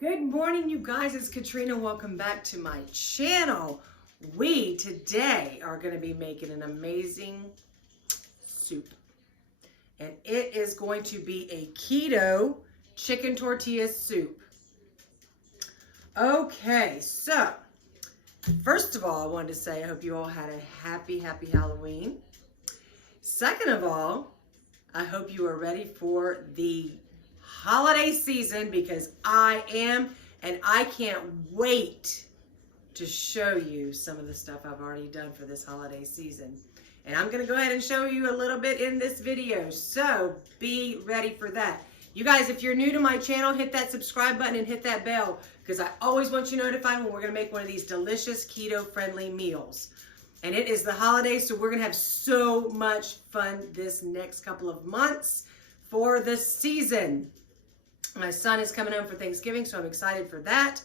Good morning, you guys. It's Katrina. Welcome back to my channel. We today are going to be making an amazing soup. And it is going to be a keto chicken tortilla soup. Okay, so first of all, I wanted to say I hope you all had a happy Halloween. Second of all, I hope you are ready for the holiday season, because I am, and I can't wait to show you some of the stuff I've already done for this holiday season. And I'm going to go ahead and show you a little bit in this video, so be ready for that. You guys, if you're new to my channel, hit that subscribe button and hit that bell, because I always want you notified when we're going to make one of these delicious keto-friendly meals. And it is the holidays, so we're going to have so much fun this next couple of months for the season. My son is coming home for Thanksgiving, so I'm excited for that.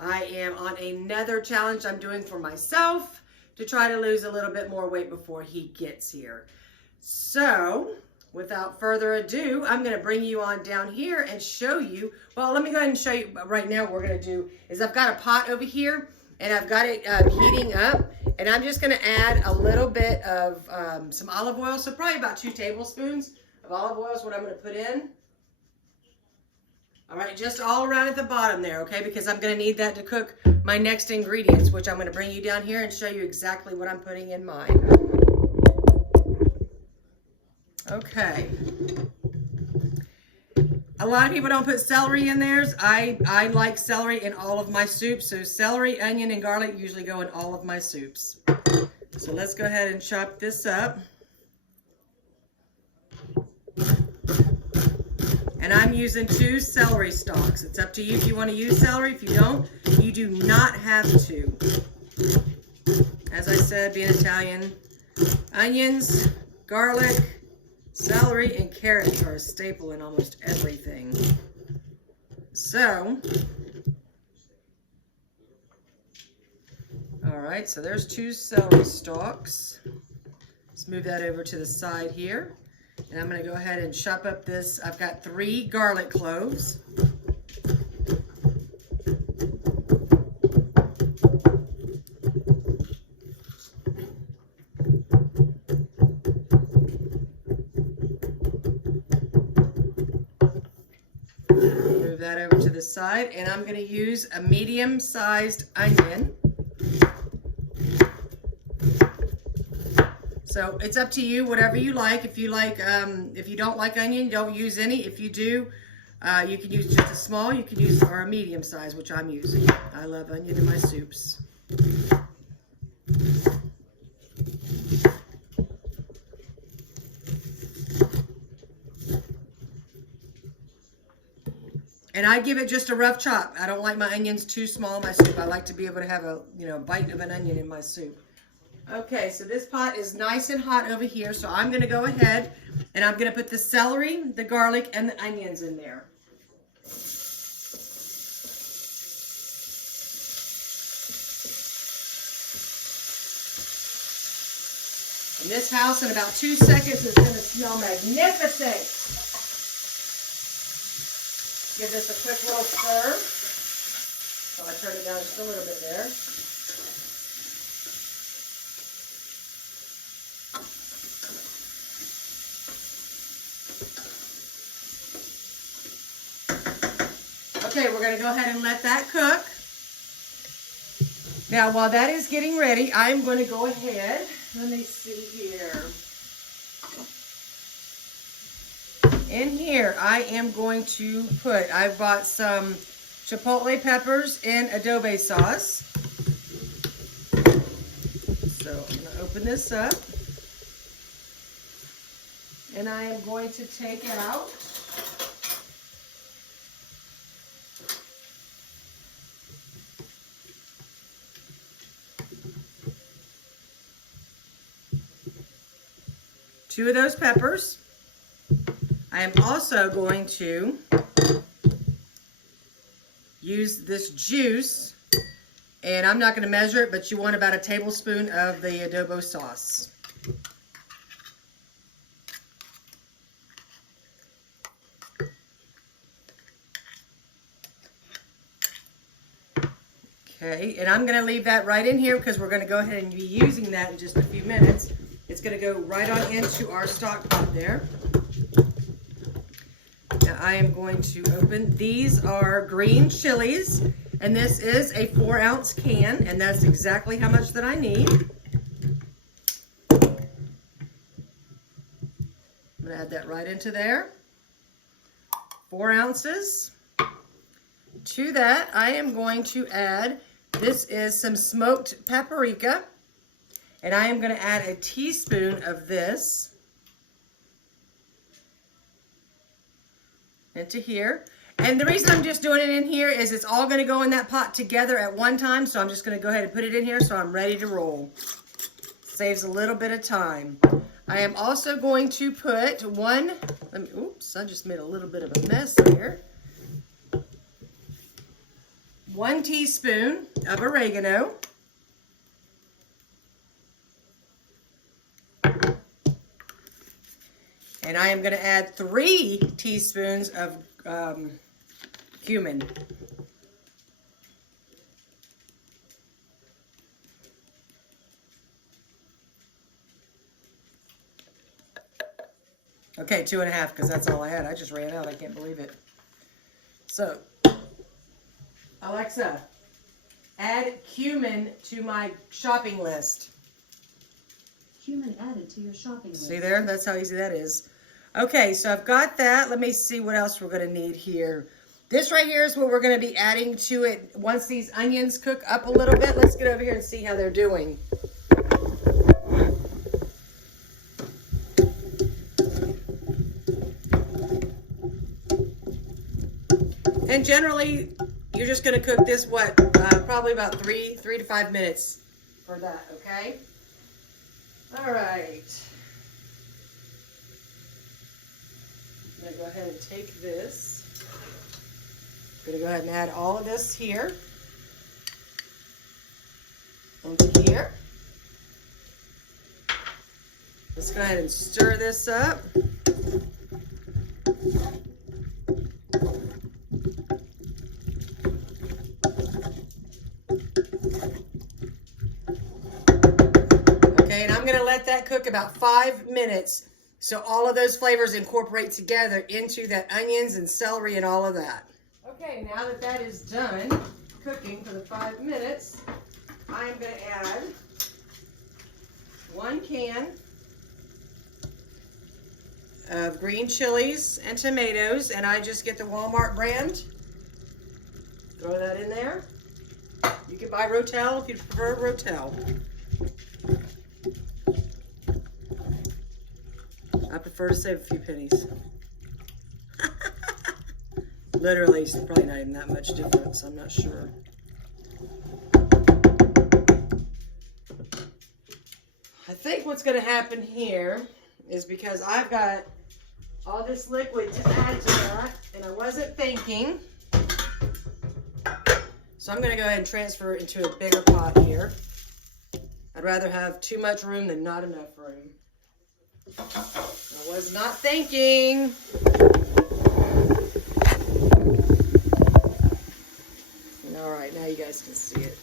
I am on another challenge I'm doing for myself to try to lose a little bit more weight before he gets here. So, without further ado, I'm going to bring you on down here and show you. Well, let me go ahead and show you right now what we're going to do is I've got a pot over here, and I've got it heating up, and I'm just going to add a little bit of some olive oil, so probably about 2 tablespoons of olive oil is what I'm going to put in. All right, just all around at the bottom there, okay? Because I'm going to need that to cook my next ingredients, which I'm going to bring you down here and show you exactly what I'm putting in mine. Okay. A lot of people don't put celery in theirs. I like celery in all of my soups. So celery, onion, and garlic usually go in all of my soups. So let's go ahead and chop this up. And I'm using 2 celery stalks. It's up to you if you want to use celery. If you don't, you do not have to. As I said, being Italian, onions, garlic, celery, and carrots are a staple in almost everything. So, all right, so there's 2 celery stalks. Let's move that over to the side here. And I'm going to go ahead and chop up this. I've got 3 garlic cloves. Move that over to the side. And I'm going to use a medium-sized onion. So it's up to you, whatever you like. If you like, if you don't like onion, don't use any. If you do, you can use just a small. You can use or a medium size, which I'm using. I love onion in my soups. And I give it just a rough chop. I don't like my onions too small in my soup. I like to be able to have a bite of an onion in my soup. Okay, so this pot is nice and hot over here, so I'm going to go ahead and I'm going to put the celery, the garlic, and the onions in there. In this house, in about 2 seconds, it's going to smell magnificent. Give this a quick little stir. So I turn it down just a little bit there. Okay, we're going to go ahead and let that cook. Now, while that is getting ready, I'm going to go ahead. Let me see here. In here, I am going to put, I bought some chipotle peppers in adobo sauce. So I'm going to open this up. And I am going to take out two of those peppers. I am also going to use this juice, and I'm not going to measure it, but you want about a tablespoon of the adobo sauce. Okay, and I'm gonna leave that right in here because we're gonna go ahead and be using that in just a few minutes. It's gonna go right on into our stock pot there. Now I am going to open, these are green chilies, and this is a 4-ounce can, and that's exactly how much that I need. I'm gonna add that right into there. 4 ounces. To that, I am going to add, this is some smoked paprika, and I am going to add a teaspoon of this into here. And the reason I'm just doing it in here is it's all going to go in that pot together at one time, so I'm just going to go ahead and put it in here so I'm ready to roll. Saves a little bit of time. I am also going to put oops, I just made a little bit of a mess here. 1 teaspoon of oregano. And I am going to add 3 teaspoons of cumin. Okay, 2.5 because that's all I had. I just ran out. I can't believe it. So, Alexa, add cumin to my shopping list. Cumin added to your shopping list. See there? That's how easy that is. Okay, so I've got that. Let me see what else we're going to need here. This right here is what we're going to be adding to it once these onions cook up a little bit. Let's get over here and see how they're doing. And generally, you're just going to cook this, probably about 3 to 5 minutes for that, okay? All right. I'm going to go ahead and take this. I'm going to go ahead and add all of this here. Into here. Let's go ahead and stir this up. Okay, and I'm going to let that cook about 5 minutes so all of those flavors incorporate together into that onions and celery and all of that. Okay, now that that is done cooking for the 5 minutes, I'm going to add 1 can of green chilies and tomatoes, and I just get the Walmart brand. Throw that in there. You can buy rotel if you prefer rotel. I prefer to save a few pennies. Literally, it's probably not even that much difference. I'm not sure. I think what's going to happen here is because I've got all this liquid to add to that, and I wasn't thinking. So I'm going to go ahead and transfer it into a bigger pot here. I'd rather have too much room than not enough room. I was not thinking. All right, now you guys can see it.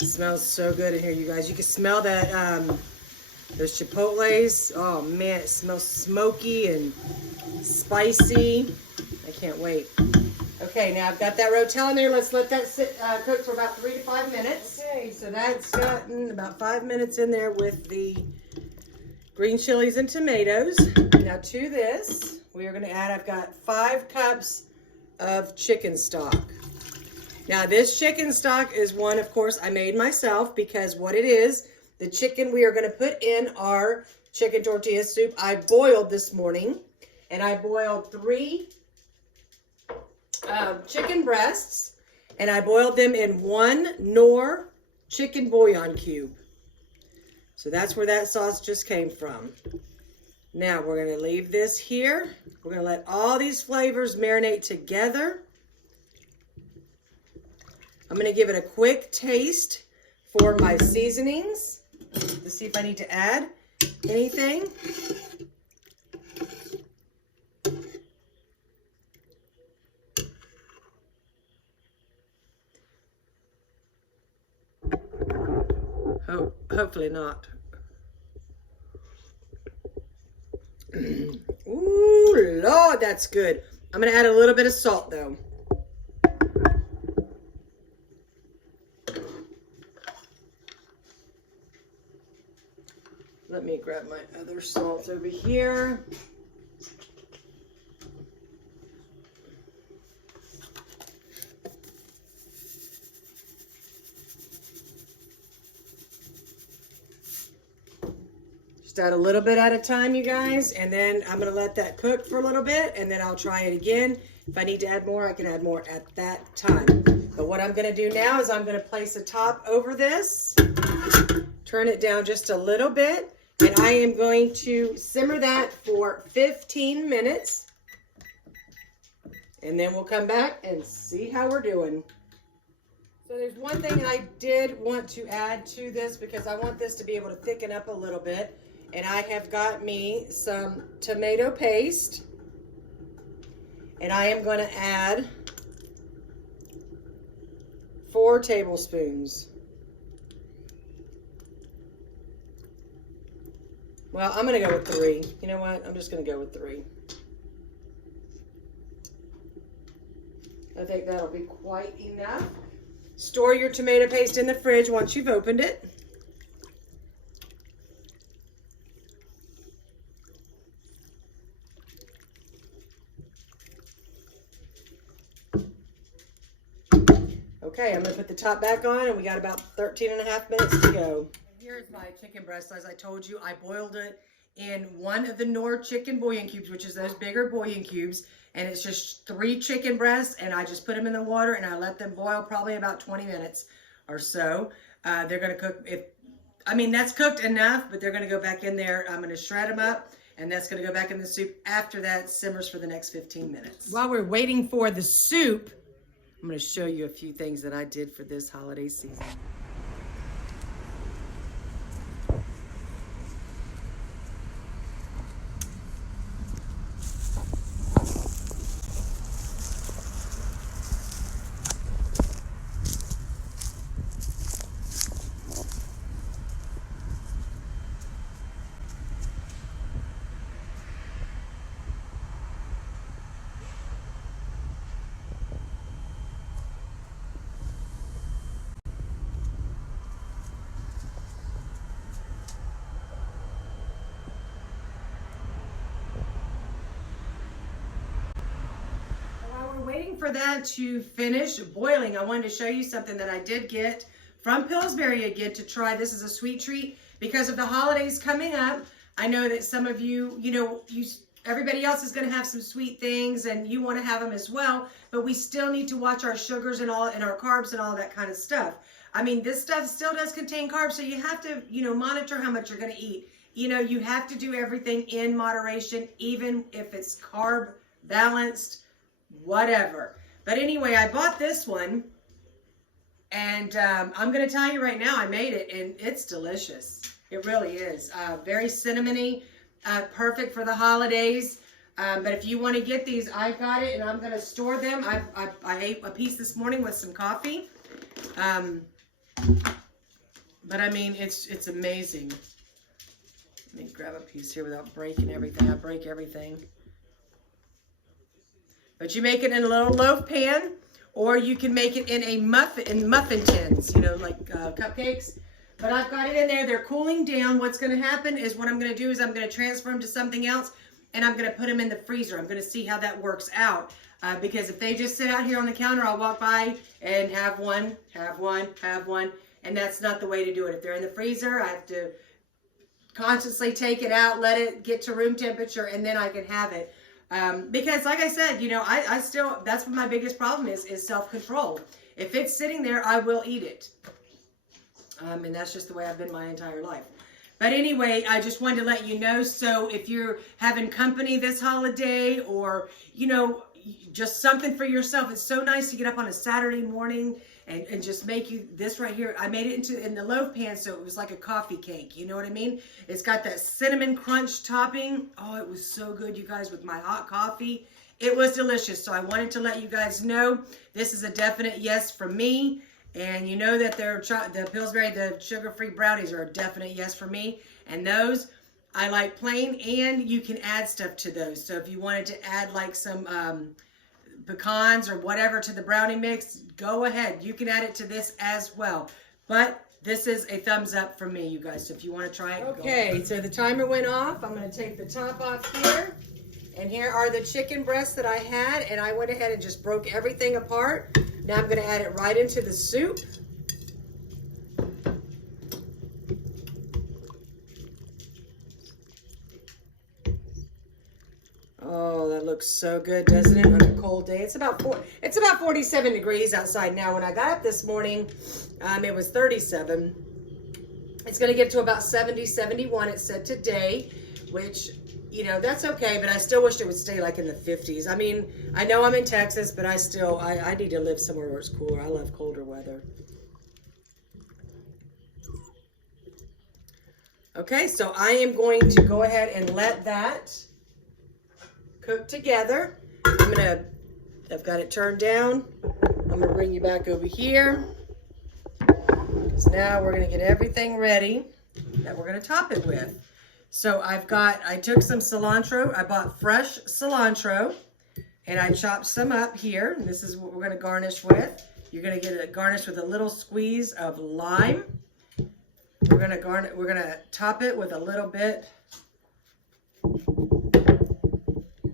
It smells so good in here, you guys. You can smell that, those chipotles. Oh man, it smells smoky and spicy. I can't wait. Okay, now I've got that rotel in there. Let's let that sit, cook for about 3 to 5 minutes. Okay, so that's gotten about 5 minutes in there with the green chilies and tomatoes. Now to this, we are going to add, I've got 5 cups of chicken stock. Now this chicken stock is one, of course, I made myself because what it is, the chicken we are going to put in our chicken tortilla soup, I boiled this morning, and I boiled 3 chicken breasts, and I boiled them in 1 Knorr chicken bouillon cube. So that's where that sauce just came from. Now we're going to leave this here. We're going to let all these flavors marinate together. I'm going to give it a quick taste for my seasonings to see if I need to add anything. Hopefully not. Ooh, Lord, that's good. I'm going to add a little bit of salt, though. Let me grab my other salt over here. Just add a little bit at a time, you guys, and then I'm going to let that cook for a little bit, and then I'll try it again. If I need to add more, I can add more at that time. But what I'm going to do now is I'm going to place a top over this, turn it down just a little bit, and I am going to simmer that for 15 minutes. And then we'll come back and see how we're doing. So there's one thing I did want to add to this because I want this to be able to thicken up a little bit. And I have got me some tomato paste. And I am going to add 4 tablespoons. Well, I'm going to go with 3. You know what? I'm just going to go with 3. I think that'll be quite enough. Store your tomato paste in the fridge once you've opened it. Okay, I'm going to put the top back on, and we got about 13 and a half minutes to go. Here's my chicken breast. As I told you, I boiled it in one of the Knorr chicken bouillon cubes, which is those bigger bouillon cubes, and it's just 3 chicken breasts, and I just put them in the water, and I let them boil probably about 20 minutes or so. They're going to cook, that's cooked enough, but they're going to go back in there. I'm going to shred them up, and that's going to go back in the soup. After that, simmers for the next 15 minutes. While we're waiting for the soup, I'm going to show you a few things that I did for this holiday season. Waiting for that to finish boiling, I wanted to show you something that I did get from Pillsbury again to try. This is a sweet treat because of the holidays coming up. I know that some of you, everybody else is going to have some sweet things and you want to have them as well, but we still need to watch our sugars and our carbs and all that kind of stuff. I mean, this stuff still does contain carbs, so you have to, monitor how much you're going to eat. You have to do everything in moderation, even if it's carb balanced, whatever. But anyway, I bought this one, and I'm going to tell you right now, I made it, and it's delicious. It really is. Very cinnamony, perfect for the holidays. But if you want to get these, I got it, and I'm going to store them. I ate a piece this morning with some coffee. But I mean, it's amazing. Let me grab a piece here without breaking everything. I break everything. But you make it in a little loaf pan, or you can make it in a muffin tins, like cupcakes. But I've got it in there. They're cooling down. What's going to happen is what I'm going to do is I'm going to transfer them to something else, and I'm going to put them in the freezer. I'm going to see how that works out. Because if they just sit out here on the counter, I'll walk by and have one, and that's not the way to do it. If they're in the freezer, I have to consciously take it out, let it get to room temperature, and then I can have it. Because like I said, I still, that's what my biggest problem is self-control. If it's sitting there, I will eat it. And that's just the way I've been my entire life. But anyway, I just wanted to let you know. So if you're having company this holiday, or, just something for yourself, it's so nice to get up on a Saturday morning and just make you this right here. I made it in the loaf pan, so it was like a coffee cake. You know what I mean? It's got that cinnamon crunch topping. Oh, it was so good, you guys, with my hot coffee. It was delicious. So I wanted to let you guys know this is a definite yes from me. And you know that the Pillsbury, the sugar-free brownies are a definite yes for me. And those, I like plain, and you can add stuff to those. So if you wanted to add like some pecans or whatever to the brownie mix, go ahead. You can add it to this as well. But this is a thumbs up from me, you guys. So if you want to try it, okay, so the timer went off. I'm going to take the top off here. And here are the chicken breasts that I had. And I went ahead and just broke everything apart. Now I'm going to add it right into the soup. Oh, that looks so good, doesn't it, on a cold day? It's about 47 degrees outside now. When I got up this morning, it was 37. It's going to get to about 70, 71, it said today, which, you know, that's okay, but I still wish it would stay like in the 50s. I mean, I know I'm in Texas, but I need to live somewhere where it's cooler. I love colder weather. Okay, so I am going to go ahead and let that cook together. I've got it turned down. I'm gonna bring you back over here. So now we're gonna get everything ready that we're gonna top it with. So I took some cilantro. I bought fresh cilantro and I chopped some up here. And this is what we're gonna garnish with. You're gonna get it garnished with a little squeeze of lime. We're gonna top it with a little bit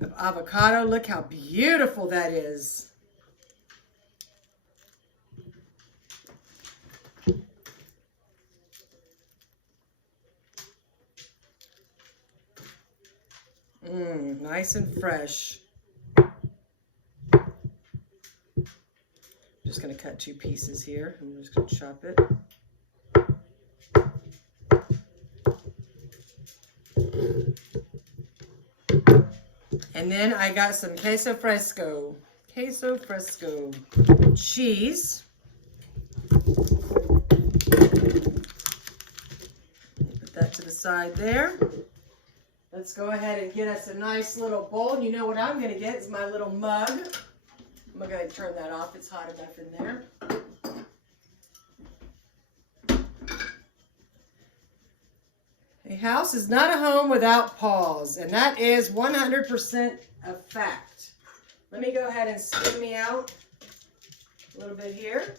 of avocado. Look how beautiful that is. Nice and fresh. Just gonna cut 2 pieces here. I'm just gonna chop it. And then I got some queso fresco cheese. Put that to the side there. Let's go ahead and get us a nice little bowl. And you know what I'm going to get is my little mug. I'm going to turn that off. It's hot enough in there. A house is not a home without paws, and that is 100% a fact. Let me go ahead and spin me out a little bit here.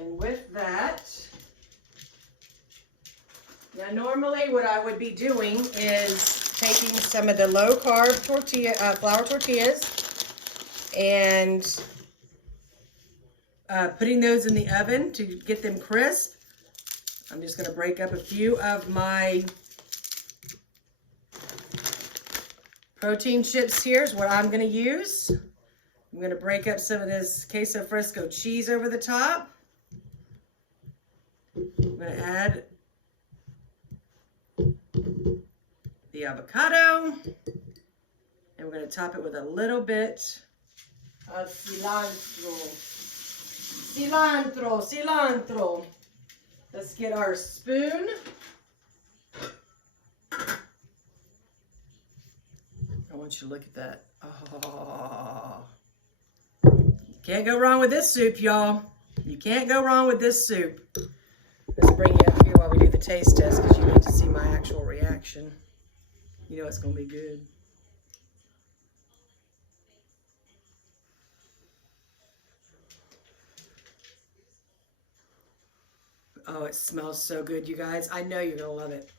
And with that, now normally what I would be doing is taking some of the low carb flour tortillas and putting those in the oven to get them crisp. I'm just going to break up a few of my protein chips here is what I'm going to use. I'm going to break up some of this queso fresco cheese over the top. I'm going to add the avocado, and we're going to top it with a little bit of cilantro. Let's get our spoon. I want you to look at that. Oh, can't go wrong with this soup, y'all. You can't go wrong with this soup. Let's bring you up here while we do the taste test, because you need to see my actual reaction. You know it's going to be good. Oh, it smells so good, you guys. I know you're going to love it.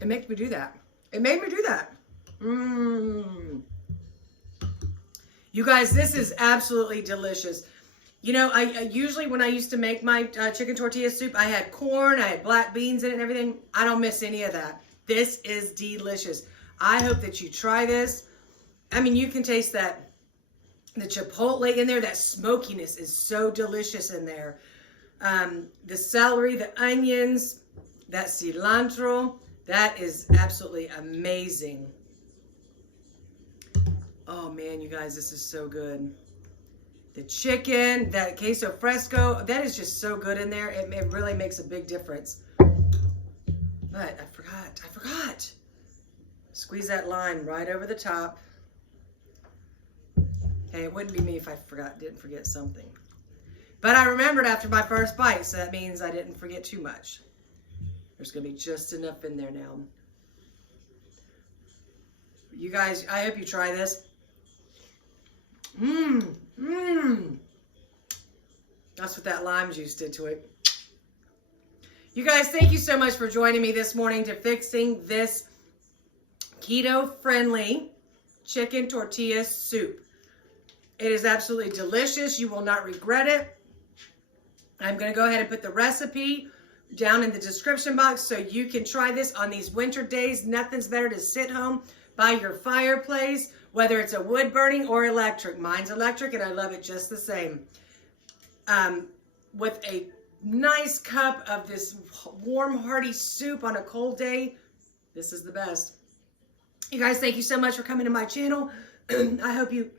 It makes me do that. It made me do that. You guys, this is absolutely delicious. You know, I usually, when I used to make my chicken tortilla soup, I had corn, I had black beans in it and everything. I don't miss any of that. This is delicious. I hope that you try this. I mean, you can taste that, the chipotle in there, that smokiness is so delicious in there. The celery, the onions, that cilantro. That is absolutely amazing. Oh man, you guys, this is so good. The chicken, that queso fresco, that is just so good in there. It really makes a big difference. But I forgot. Squeeze that lime right over the top. Okay, it wouldn't be me if I didn't forget something. But I remembered after my first bite, so that means I didn't forget too much. There's gonna be just enough in there now. You guys, I hope you try this. That's what that lime juice did to it. You guys, thank you so much for joining me this morning to fixing this keto-friendly chicken tortilla soup. It is absolutely delicious. You will not regret it. I'm going to go ahead and put the recipe down in the description box so you can try this on these winter days. Nothing's better to sit home by your fireplace, whether it's a wood burning or electric. Mine's electric and I love it just the same. With a nice cup of this warm, hearty soup on a cold day, this is the best. You guys, thank you so much for coming to my channel. I hope you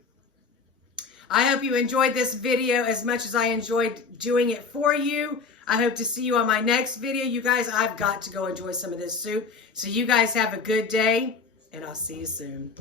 enjoyed this video as much as I enjoyed doing it for you. I hope to see you on my next video. You guys, I've got to go enjoy some of this soup. So you guys have a good day, and I'll see you soon.